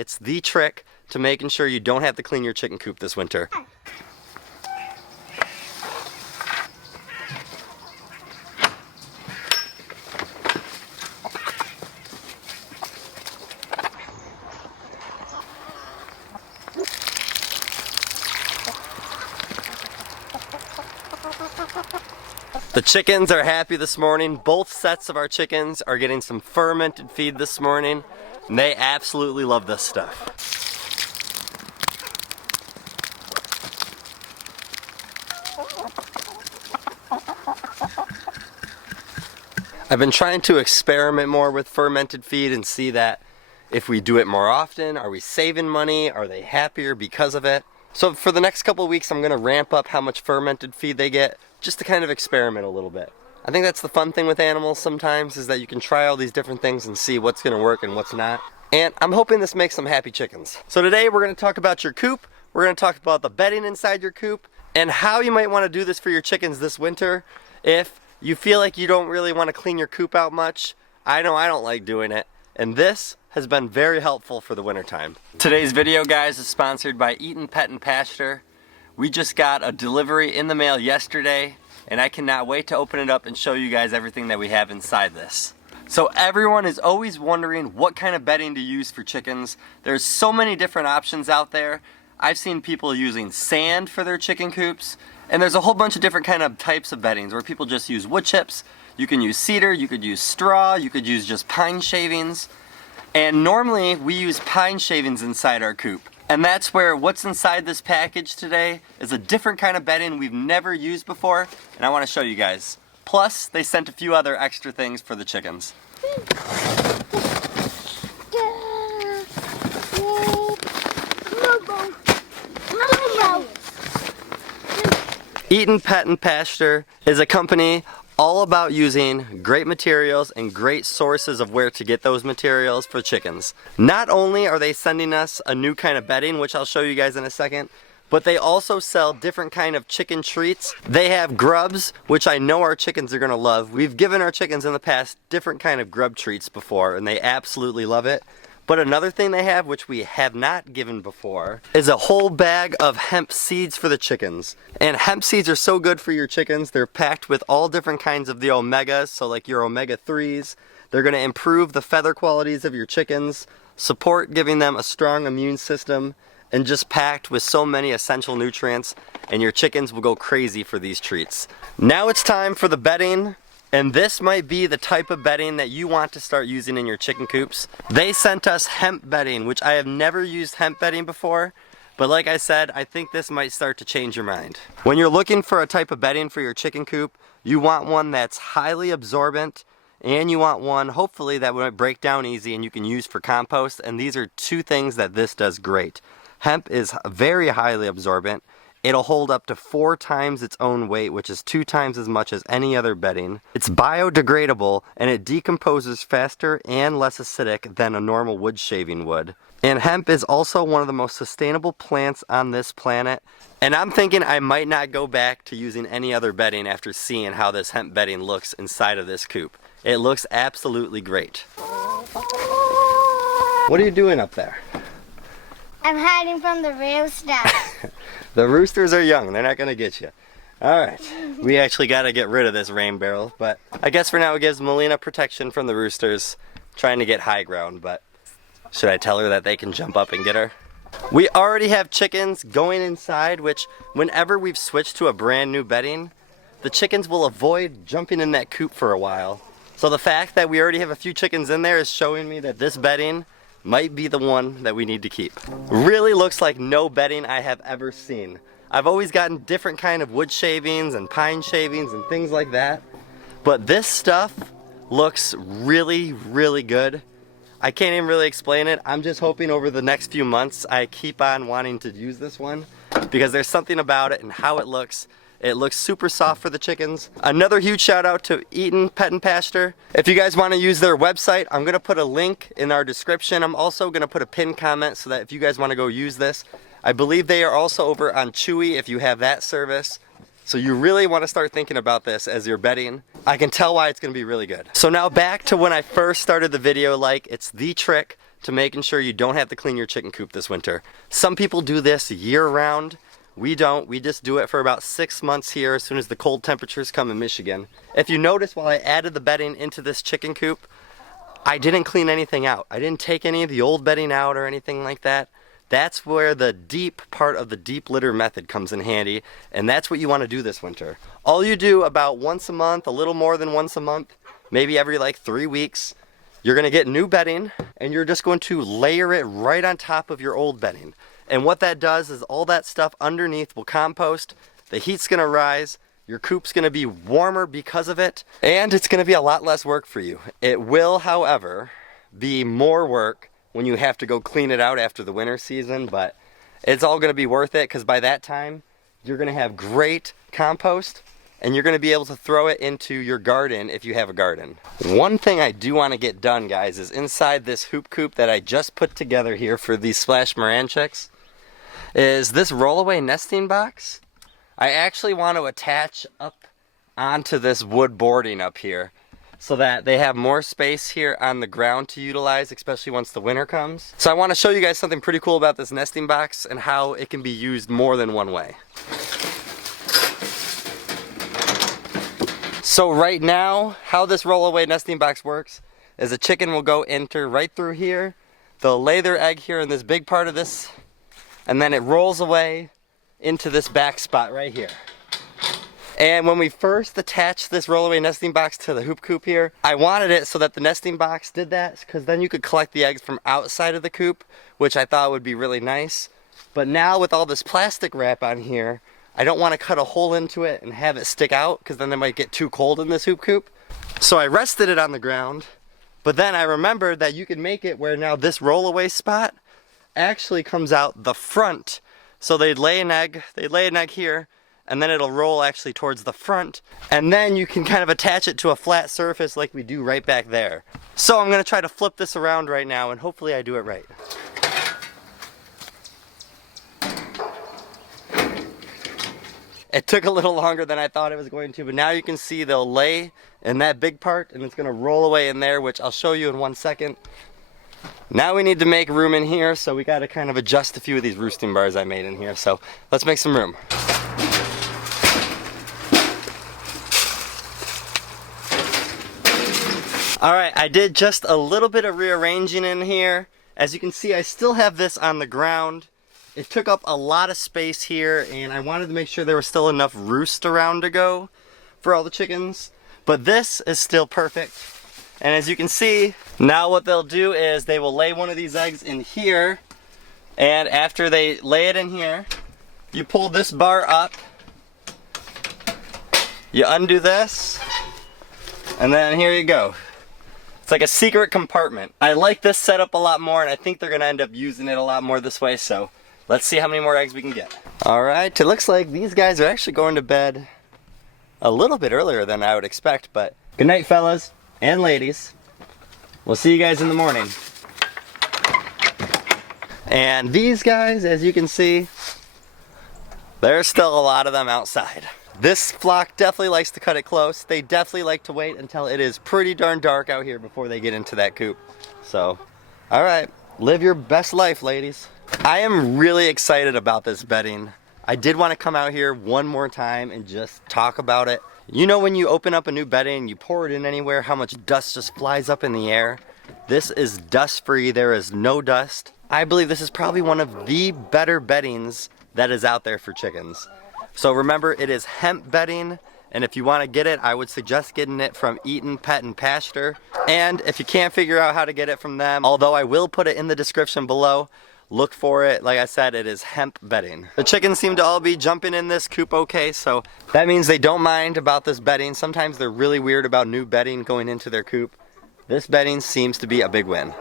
It's the trick to making sure you don't have to clean your chicken coop this winter. The chickens are happy this morning. Both sets of our chickens are getting some fermented feed this morning, and they absolutely love this stuff. I've been trying to experiment more with fermented feed and see that if we do it more often, are we saving money? Are they happier because of it? So for the next couple of weeks, I'm gonna ramp up how much fermented feed they get, just to kind of experiment a little bit. I think that's the fun thing with animals sometimes, is that you can try all these different things and see what's gonna work and what's not. And I'm hoping this makes some happy chickens. So today we're gonna talk about your coop, we're gonna talk about the bedding inside your coop, and how you might wanna do this for your chickens this winter if you feel like you don't really wanna clean your coop out much. I know I don't like doing it, and this has been very helpful for the wintertime. Today's video, guys, is sponsored by Eaton Pet and Pasture. We just got a delivery in the mail yesterday, and I cannot wait to open it up and show you guys everything that we have inside this. So everyone is always wondering what kind of bedding to use for chickens. There's so many different options out there. I've seen people using sand for their chicken coops, and there's a whole bunch of different kind of types of beddings where people just use wood chips. You can use cedar, you could use straw, you could use just pine shavings. And normally we use pine shavings inside our coop. And that's where what's inside this package today is a different kind of bedding we've never used before, and I want to show you guys. Plus, they sent a few other extra things for the chickens. Eaton Pet and Pasture is a company all about using great materials and great sources of where to get those materials for chickens. Not only are they sending us a new kind of bedding, which I'll show you guys in a second, but they also sell different kind of chicken treats. They have grubs, which I know our chickens are gonna love. We've given our chickens in the past different kind of grub treats before, and they absolutely love it. But another thing they have, which we have not given before, is a whole bag of hemp seeds for the chickens. And hemp seeds are so good for your chickens. They're packed with all different kinds of the omegas, so like your omega-3s. They're gonna improve the feather qualities of your chickens, support giving them a strong immune system, and just packed with so many essential nutrients, and your chickens will go crazy for these treats. Now it's time for the bedding. And this might be the type of bedding that you want to start using in your chicken coops. They sent us hemp bedding, which I have never used hemp bedding before, but like I said, I think this might start to change your mind. When you're looking for a type of bedding for your chicken coop, you want one that's highly absorbent, and you want one, hopefully, that will break down easy and you can use for compost, and these are two things that this does great. Hemp is very highly absorbent. It'll hold up to 4 times its own weight, which is 2 times as much as any other bedding. It's biodegradable, and it decomposes faster and less acidic than a normal wood shaving would. And hemp is also one of the most sustainable plants on this planet. And I'm thinking I might not go back to using any other bedding after seeing how this hemp bedding looks inside of this coop. It looks absolutely great. What are you doing up there? I'm hiding from the roosters. The roosters are young, they're not gonna get you. Alright, we actually gotta get rid of this rain barrel, but I guess for now it gives Melina protection from the roosters, trying to get high ground, but should I tell her that they can jump up and get her? We already have chickens going inside, which whenever we've switched to a brand new bedding, the chickens will avoid jumping in that coop for a while. So the fact that we already have a few chickens in there is showing me that this bedding might be the one that we need to keep. Really looks like no bedding I have ever seen. I've always gotten different kind of wood shavings and pine shavings and things like that, but this stuff looks really, really good. I can't even really explain it. I'm just hoping over the next few months I keep on wanting to use this one because there's something about it and how it looks. It looks super soft for the chickens. Another huge shout out to Eaton Pet and Pasture. If you guys want to use their website, I'm gonna put a link in our description. I'm also gonna put a pinned comment so that if you guys want to go use this. I believe they are also over on Chewy if you have that service. So you really want to start thinking about this as your bedding. I can tell why it's gonna be really good. So now back to when I first started the video, like it's the trick to making sure you don't have to clean your chicken coop this winter. Some people do this year round. We don't. We just do it for about 6 months here as soon as the cold temperatures come in Michigan. If you notice, while I added the bedding into this chicken coop, I didn't clean anything out. I didn't take any of the old bedding out or anything like that. That's where the deep part of the deep litter method comes in handy, and that's what you want to do this winter. All you do about once a month, a little more than once a month, maybe every like 3 weeks, you're going to get new bedding, and you're just going to layer it right on top of your old bedding. And what that does is all that stuff underneath will compost, the heat's going to rise, your coop's going to be warmer because of it, and it's going to be a lot less work for you. It will, however, be more work when you have to go clean it out after the winter season, but it's all going to be worth it because by that time, you're going to have great compost, and you're going to be able to throw it into your garden if you have a garden. One thing I do want to get done, guys, is inside this hoop coop that I just put together here for these Splash Moran chicks, is this rollaway nesting box. I actually want to attach up onto this wood boarding up here so that they have more space here on the ground to utilize, especially once the winter comes. So I want to show you guys something pretty cool about this nesting box and how it can be used more than one way. So right now, how this rollaway nesting box works is a chicken will enter right through here. They'll lay their egg here in this big part of this, and then it rolls away into this back spot right here. And when we first attached this rollaway nesting box to the hoop coop here, I wanted it so that the nesting box did that, because then you could collect the eggs from outside of the coop, which I thought would be really nice. But now with all this plastic wrap on here, I don't want to cut a hole into it and have it stick out, because then it might get too cold in this hoop coop. So I rested it on the ground, but then I remembered that you can make it where now this rollaway spot actually comes out the front. So they'd lay an egg here, and then it'll roll actually towards the front, and then you can kind of attach it to a flat surface like we do right back there. So I'm going to try to flip this around right now, and hopefully I do it right. It took a little longer than I thought it was going to, but now you can see they'll lay in that big part, and it's going to roll away in there, which I'll show you in 1 second. Now we need to make room in here, so we got to kind of adjust a few of these roosting bars I made in here. So let's make some room. All right, I did just a little bit of rearranging in here. As you can see, I still have this on the ground. It took up a lot of space here, and I wanted to make sure there was still enough roost around to go for all the chickens. But this is still perfect. And as you can see, now what they'll do is they will lay one of these eggs in here, and after they lay it in here, you pull this bar up, you undo this, and then here you go. It's like a secret compartment. I like this setup a lot more, and I think they're gonna end up using it a lot more this way, so let's see how many more eggs we can get. All right, it looks like these guys are actually going to bed a little bit earlier than I would expect, but good night, fellas and ladies. We'll see you guys in the morning. And these guys, as you can see, there's still a lot of them outside. This flock definitely likes to cut it close. They definitely like to wait until it is pretty darn dark out here before they get into that coop. So, all right, live your best life, ladies. I am really excited about this bedding. I did want to come out here one more time and just talk about it. You know when you open up a new bedding and you pour it in anywhere, how much dust just flies up in the air? This is dust free, there is no dust. I believe this is probably one of the better beddings that is out there for chickens. So remember, it is hemp bedding, and if you want to get it, I would suggest getting it from Eaton Pet and Pasture. And if you can't figure out how to get it from them, although I will put it in the description below, look for it. Like I said, it is hemp bedding. The chickens seem to all be jumping in this coop okay, so that means they don't mind about this bedding. Sometimes they're really weird about new bedding going into their coop. This bedding seems to be a big win.